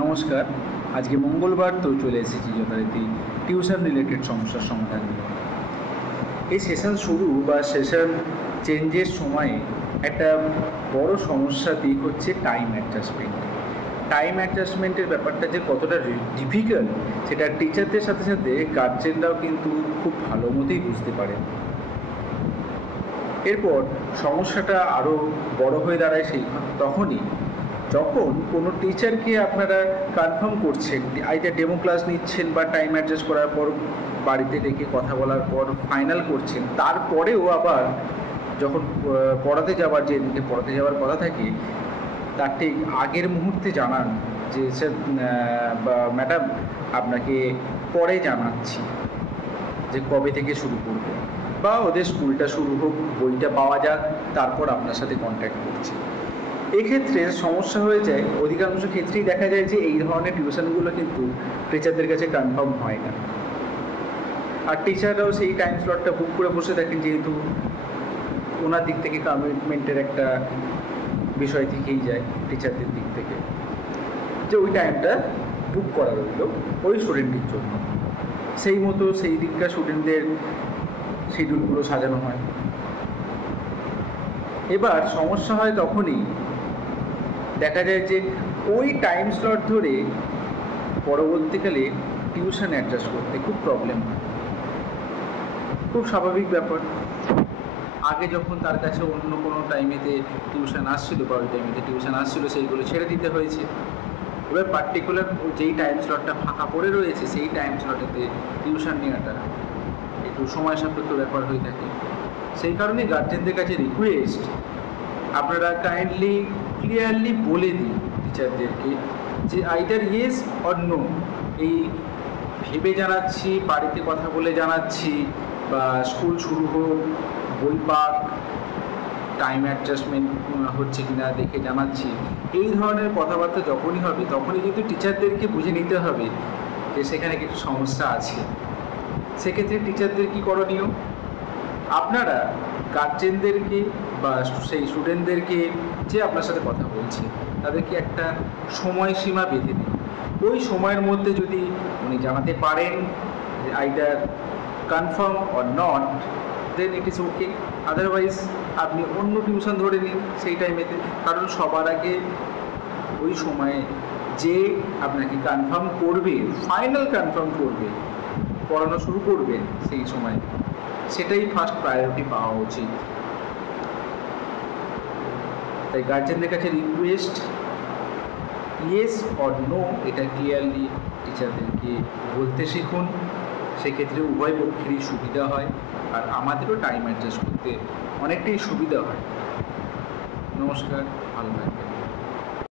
নমস্কার। আজকে মঙ্গলবার, তো চলে এসেছি যথারীতি টিউশন রিলেটেড সমস্যার সমাধান নিয়ে। এই সেশন শুরু বা সেশন চেঞ্জের সময়ে একটা বড় সমস্যার দিক হচ্ছে টাইম অ্যাডজাস্টমেন্ট। টাইম অ্যাডজাস্টমেন্টের ব্যাপারটা যে কতটা ডিফিকাল্ট, সেটা টিচারদের সাথে সাথে গার্জেনরাও কিন্তু খুব ভালো মতোই বুঝতে পারে। এরপর সমস্যাটা আরও বড় হয়ে দাঁড়ায় তখনই যখন কোনো টিচারকে আপনারা কনফার্ম করছেন, আইদার ডেমো ক্লাস নিচ্ছেন বা টাইম অ্যাডজাস্ট করার পর বাড়িতে ডেকে কথা বলার পর ফাইনাল করছেন, তারপরেও আবার যখন পড়াতে যাওয়ার কথা থাকে, তার ঠিক আগের মুহূর্তে জানান যে স্যার বা ম্যাডাম, আপনাকে পরে জানাচ্ছি যে কবে থেকে শুরু করবে, বা ওদের স্কুলটা শুরু হোক, বইটা পাওয়া যাক, তারপর আপনার সাথে কন্ট্যাক্ট করছি। এক্ষেত্রে সমস্যা হয়ে যায়। অধিকাংশ ক্ষেত্রেই দেখা যায় যে এই ধরনের টিউশনগুলো কিন্তু টিচারদের কাছে কনফার্ম হয় না, আর টিচাররাও সেই টাইম স্লটটা বুক করে বসে থাকেন, যেহেতু ওনার দিক থেকে কমিটমেন্টের একটা বিষয় থেকেই যায় টিচারদের দিক থেকে, যে ওই টাইমটা বুক করা রইল ওই স্টুডেন্টের জন্য। সেই মতো সেই দিককার স্টুডেন্টদের শিডিউলগুলো সাজানো হয়। এবার সমস্যা হয় তখনই দেখা যায় যে ওই টাইম স্লট ধরে পরবর্তীকালে টিউশন অ্যাডজাস্ট করতে খুব প্রবলেম হয়। খুব স্বাভাবিক ব্যাপার। আগে যখন তার কাছে অন্য কোনো টাইমেতে টিউশন আসছিল বা ওই টাইমেতে টিউশন আসছিল, সেইগুলো ছেড়ে দিতে হয়েছে। এবার পার্টিকুলার যেই টাইম স্লটটা ফাঁকা পড়ে রয়েছে, সেই টাইম স্লটেতে টিউশন নেওয়াটা একটু সময় সাপেক্ষ ব্যাপার হয়ে থাকে। সেই কারণে গার্জেনদের কাছে রিকোয়েস্ট, আপনারা কাইন্ডলি ক্লিয়ারলি বলে দিন টিচারদেরকে যে আইদার ইয়েস অর নো, এই ভেবে জানাচ্ছি, বাড়িতে কথা বলে জানাচ্ছি, বা স্কুল শুরু হোক, বই পাক, টাইম অ্যাডজাস্টমেন্ট হচ্ছে কিনা দেখে জানাচ্ছি। এই ধরনের কথাবার্তা যখনই হবে, তখনই কিন্তু টিচারদেরকে বুঝে নিতে হবে যে সেখানে কিছু সমস্যা আছে। সেক্ষেত্রে টিচারদের কী করণীয়? আপনারা গার্জেনদেরকে বা সেই স্টুডেন্টদেরকে যে আপনার সাথে কথা বলছে, তাদেরকে একটা সময়সীমা বেঁধে দিন। ওই সময়ের মধ্যে যদি উনি জানাতে পারেন either confirm or not, then it is okay. Otherwise আপনি অন্য টিউশন ধরে নিন সেই টাইমেতে। কারণ সবার আগে ওই সময়ে যে আপনাকে কনফার্ম করবে, ফাইনাল কনফার্ম করবে, পড়ানো শুরু করবে সেই সময়, সেটাই ফার্স্ট প্রায়োরিটি পাওয়া উচিত। তাই গার্জেনদের কাছে রিকোয়েস্ট, ইয়েস অর নো এটা ক্লিয়ারলি টিচারদেরকে বলতে শিখুন। সেক্ষেত্রে উভয় পক্ষেরই সুবিধা হয়, আর আমাদেরও টাইম অ্যাডজাস্ট করতে অনেকটাই সুবিধা হয়। নমস্কার, ভালো থাকবেন।